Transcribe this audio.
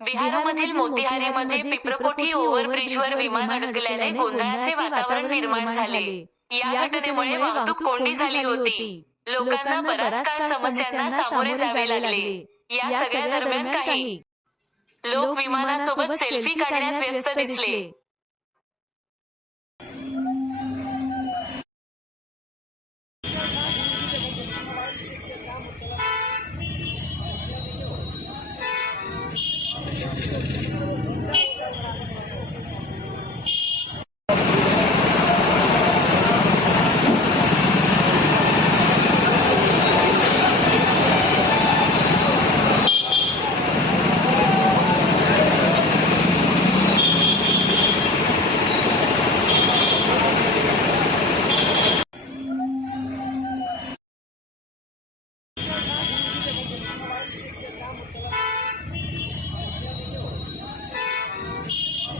बिहारमधील मोतीहारीमध्ये पिप्रकोठी ओव्हरब्रिजवर विमान अडकल्याने गोंधळाचे वातावरण निर्माण झाले. या घटनेमुळे वाहतूक कोंडी झाली होती. लोकांना बराच काळ समस्यांना सामोरे जावे लागले. या सगळ्या दरम्यान काही. लोक विमानासोबत सेल्फी काढण्यात व्यस्त दिसले.